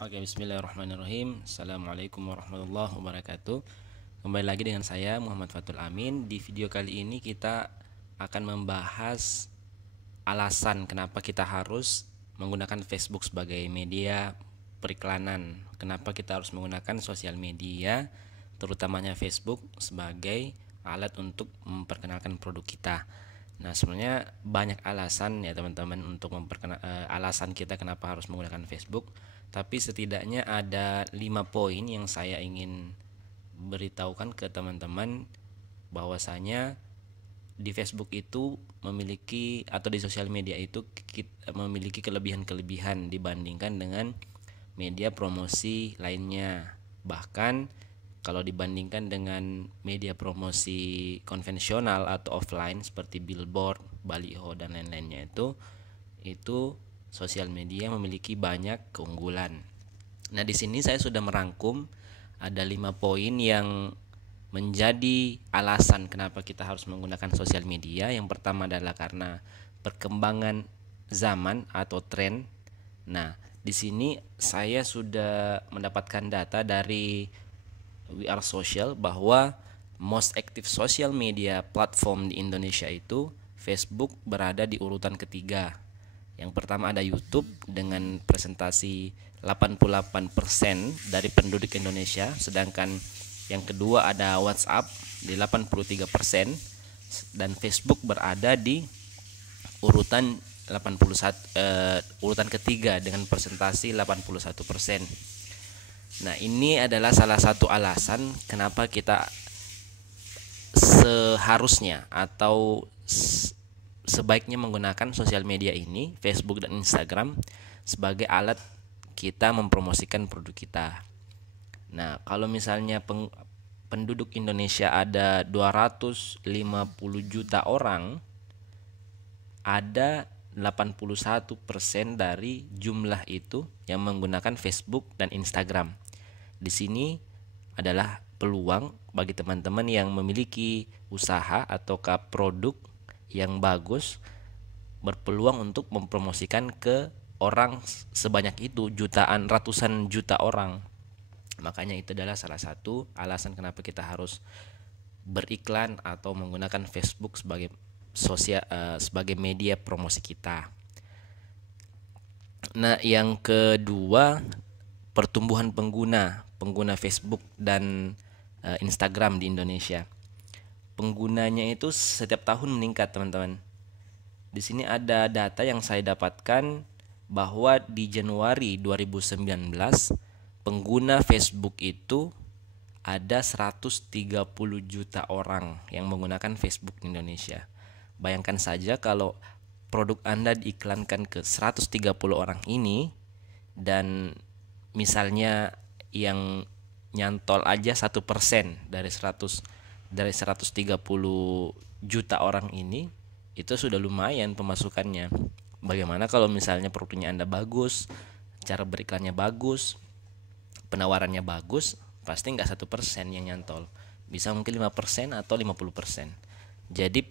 Oke, bismillahirrahmanirrahim. Assalamualaikum warahmatullahi wabarakatuh. Kembali lagi dengan saya Muhammad Fatul Amin. Di video kali ini kita akan membahas alasan kenapa kita harus menggunakan Facebook sebagai media periklanan. Kenapa kita harus menggunakan sosial media, terutamanya Facebook sebagai alat untuk memperkenalkan produk kita. Nah, sebenarnya banyak alasan ya teman-teman untuk alasan kita kenapa harus menggunakan Facebook. Tapi setidaknya ada 5 poin yang saya ingin beritahukan ke teman-teman bahwasanya di Facebook itu memiliki atau di sosial media itu memiliki kelebihan-kelebihan dibandingkan dengan media promosi lainnya. Bahkan kalau dibandingkan dengan media promosi konvensional atau offline seperti billboard, baliho dan lain-lainnya itu sosial media memiliki banyak keunggulan. Nah, di sini saya sudah merangkum ada 5 poin yang menjadi alasan kenapa kita harus menggunakan sosial media. Yang pertama adalah karena perkembangan zaman atau tren. Nah, di sini saya sudah mendapatkan data dari We Are Social bahwa most active social media platform di Indonesia itu Facebook berada di urutan ketiga. Yang pertama ada YouTube dengan presentasi 88% dari penduduk Indonesia, sedangkan yang kedua ada WhatsApp di 83% dan Facebook berada di urutan 81 urutan ketiga dengan presentasi 81%. Nah, ini adalah salah satu alasan kenapa kita seharusnya atau sebaiknya menggunakan sosial media ini, Facebook dan Instagram, sebagai alat kita mempromosikan produk kita. Nah, kalau misalnya penduduk Indonesia ada 250 juta orang, ada 81% dari jumlah itu yang menggunakan Facebook dan Instagram. Di sini adalah peluang bagi teman-teman yang memiliki usaha ataukah produk yang bagus, berpeluang untuk mempromosikan ke orang sebanyak itu, jutaan, ratusan juta orang. Makanya itu adalah salah satu alasan kenapa kita harus beriklan atau menggunakan Facebook sebagai media promosi kita. Nah, yang kedua, pertumbuhan pengguna Facebook dan Instagram di Indonesia. Penggunanya itu setiap tahun meningkat, teman-teman. Di sini ada data yang saya dapatkan bahwa di Januari 2019 pengguna Facebook itu ada 130 juta orang yang menggunakan Facebook di Indonesia. Bayangkan saja kalau produk Anda diiklankan ke 130 orang ini, dan misalnya yang nyantol aja 1% dari 130 juta orang ini, itu sudah lumayan pemasukannya. Bagaimana kalau misalnya produknya Anda bagus, cara beriklannya bagus, penawarannya bagus, pasti nggak 1% yang nyantol, bisa mungkin 5% atau 50%. Jadi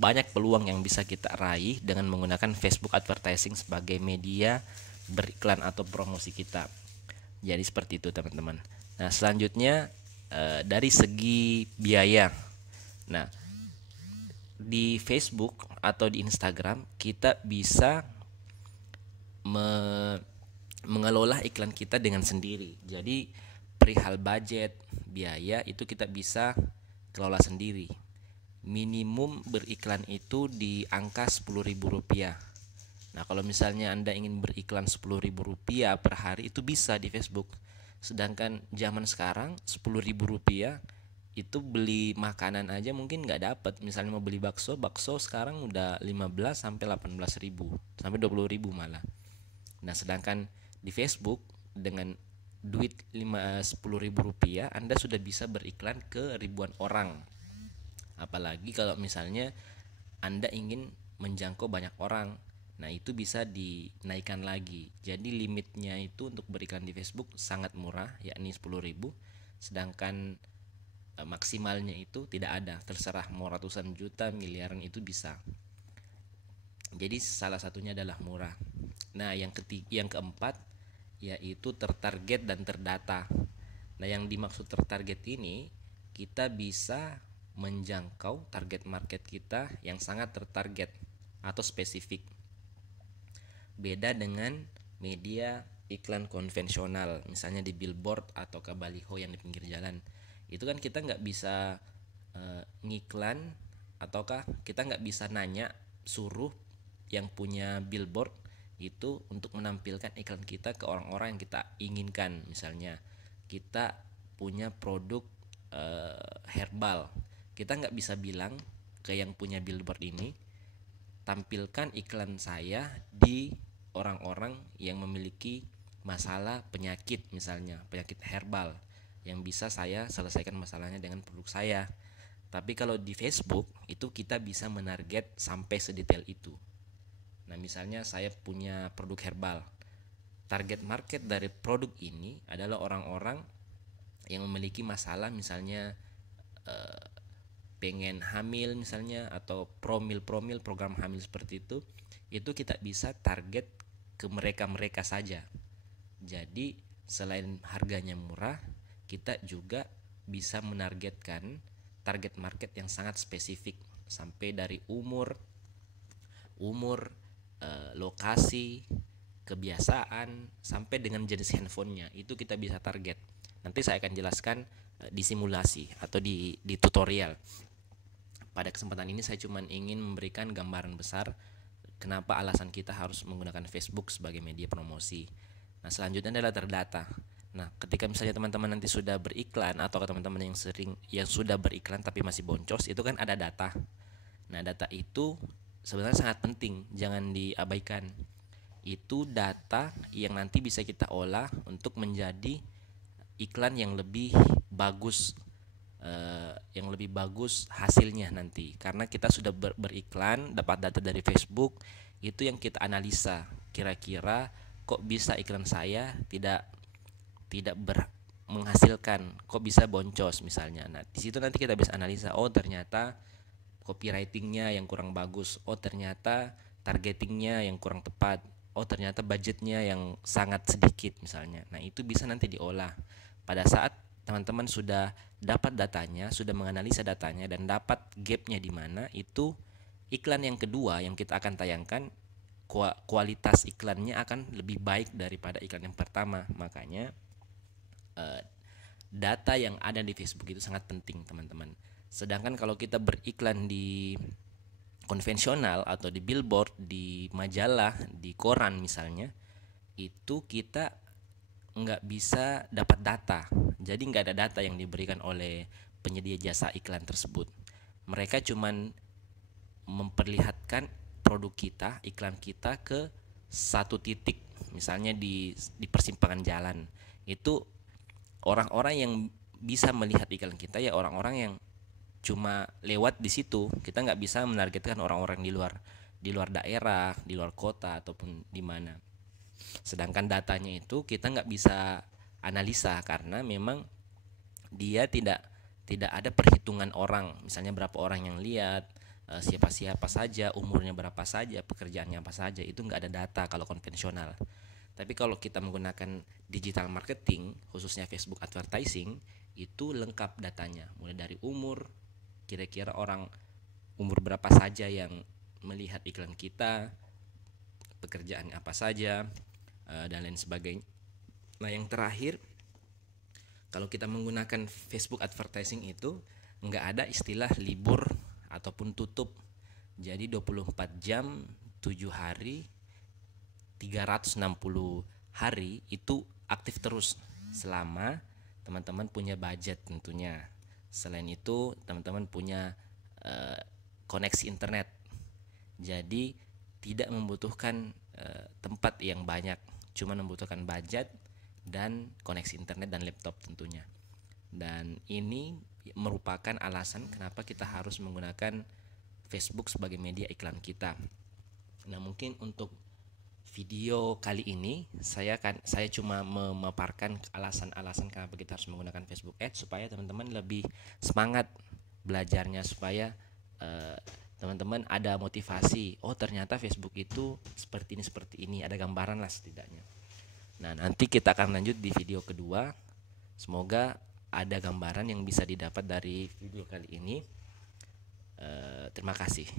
banyak peluang yang bisa kita raih dengan menggunakan Facebook advertising sebagai media beriklan atau promosi kita. Jadi seperti itu, teman-teman. Nah, selanjutnya dari segi biaya. Nah, di Facebook atau di Instagram kita bisa mengelola iklan kita dengan sendiri. Jadi perihal budget, biaya itu kita bisa kelola sendiri. Minimum beriklan itu di angka Rp10.000. Nah, kalau misalnya Anda ingin beriklan Rp10.000 per hari itu bisa di Facebook. Sedangkan zaman sekarang Rp10.000 itu beli makanan aja mungkin nggak dapat. Misalnya mau beli bakso sekarang udah 15 sampai 18.000 sampai 20.000 malah. Nah, sedangkan di Facebook dengan duit Rp10.000 Anda sudah bisa beriklan ke ribuan orang. Apalagi kalau misalnya Anda ingin menjangkau banyak orang. Nah, itu bisa dinaikkan lagi. Jadi limitnya itu untuk beriklan di Facebook sangat murah, yakni 10.000. Sedangkan maksimalnya itu tidak ada, terserah mau ratusan juta, miliaran itu bisa. Jadi salah satunya adalah murah. Nah, yang keempat yaitu tertarget dan terdata. Nah, yang dimaksud tertarget ini, kita bisa menjangkau target market kita yang sangat tertarget atau spesifik. Beda dengan media iklan konvensional, misalnya di billboard atau ke baliho yang di pinggir jalan. Itu kan kita nggak bisa ngiklan, ataukah kita nggak bisa nanya suruh yang punya billboard itu untuk menampilkan iklan kita ke orang-orang yang kita inginkan. Misalnya kita punya produk herbal, kita nggak bisa bilang ke yang punya billboard ini, tampilkan iklan saya di orang-orang yang memiliki masalah penyakit, misalnya penyakit herbal, yang bisa saya selesaikan masalahnya dengan produk saya. Tapi kalau di Facebook itu kita bisa menarget sampai sedetail itu. Nah, misalnya saya punya produk herbal. Target market dari produk ini adalah orang-orang yang memiliki masalah, misalnya pengen hamil misalnya, atau promil program hamil seperti itu kita bisa target ke mereka saja. Jadi selain harganya murah, kita juga bisa menargetkan target market yang sangat spesifik, sampai dari umur, lokasi, kebiasaan, sampai dengan jenis handphonenya itu kita bisa target. Nanti saya akan jelaskan di simulasi atau di tutorial. Pada kesempatan ini saya cuma ingin memberikan gambaran besar kenapa alasan kita harus menggunakan Facebook sebagai media promosi. Nah, selanjutnya adalah terdata. Nah, ketika misalnya teman-teman nanti sudah beriklan, atau teman-teman yang sudah beriklan tapi masih boncos, itu kan ada data. Nah, data itu sebenarnya sangat penting, jangan diabaikan. Itu data yang nanti bisa kita olah untuk menjadi iklan yang lebih bagus, hasilnya nanti. Karena kita sudah beriklan, dapat data dari Facebook, itu yang kita analisa. Kira-kira kok bisa iklan saya tidak menghasilkan, kok bisa boncos misalnya. Nah, di situ nanti kita bisa analisa, oh ternyata copywritingnya yang kurang bagus, oh ternyata targetingnya yang kurang tepat, oh ternyata budgetnya yang sangat sedikit misalnya. Nah, itu bisa nanti diolah. Pada saat teman-teman sudah dapat datanya, sudah menganalisa datanya dan dapat gapnya di mana, itu iklan yang kedua yang kita akan tayangkan, kualitas iklannya akan lebih baik daripada iklan yang pertama. Makanya data yang ada di Facebook itu sangat penting, teman-teman. Sedangkan kalau kita beriklan di konvensional atau di billboard, di majalah, di koran misalnya, itu kita nggak bisa dapat data. Jadi nggak ada data yang diberikan oleh penyedia jasa iklan tersebut. Mereka cuman memperlihatkan produk kita, iklan kita ke satu titik, misalnya di persimpangan jalan. Itu orang-orang yang bisa melihat iklan kita ya orang-orang yang cuma lewat di situ. Kita nggak bisa menargetkan orang-orang di luar daerah, di luar kota ataupun di mana. Sedangkan datanya itu kita nggak bisa analisa karena memang dia tidak ada perhitungan orang, misalnya berapa orang yang lihat, siapa saja, umurnya berapa saja, pekerjaannya apa saja, itu nggak ada data kalau konvensional. Tapi kalau kita menggunakan digital marketing, khususnya Facebook advertising, itu lengkap datanya, mulai dari umur, kira-kira orang umur berapa saja yang melihat iklan kita, pekerjaan apa saja, dan lain sebagainya. Nah, yang terakhir, kalau kita menggunakan Facebook advertising itu nggak ada istilah libur ataupun tutup. Jadi 24 jam, 7 hari, 360 hari itu aktif terus selama teman-teman punya budget tentunya. Selain itu teman-teman punya koneksi internet. Jadi tidak membutuhkan tempat yang banyak, cuma membutuhkan budget dan koneksi internet dan laptop tentunya. Dan ini merupakan alasan kenapa kita harus menggunakan Facebook sebagai media iklan kita. Nah, mungkin untuk video kali ini saya cuma memaparkan alasan-alasan kenapa kita harus menggunakan Facebook Ads, supaya teman-teman lebih semangat belajarnya, supaya teman-teman ada motivasi. Oh, ternyata Facebook itu seperti ini, ada gambaran lah setidaknya. Nah, nanti kita akan lanjut di video kedua. Semoga ada gambaran yang bisa didapat dari video kali ini. Terima kasih.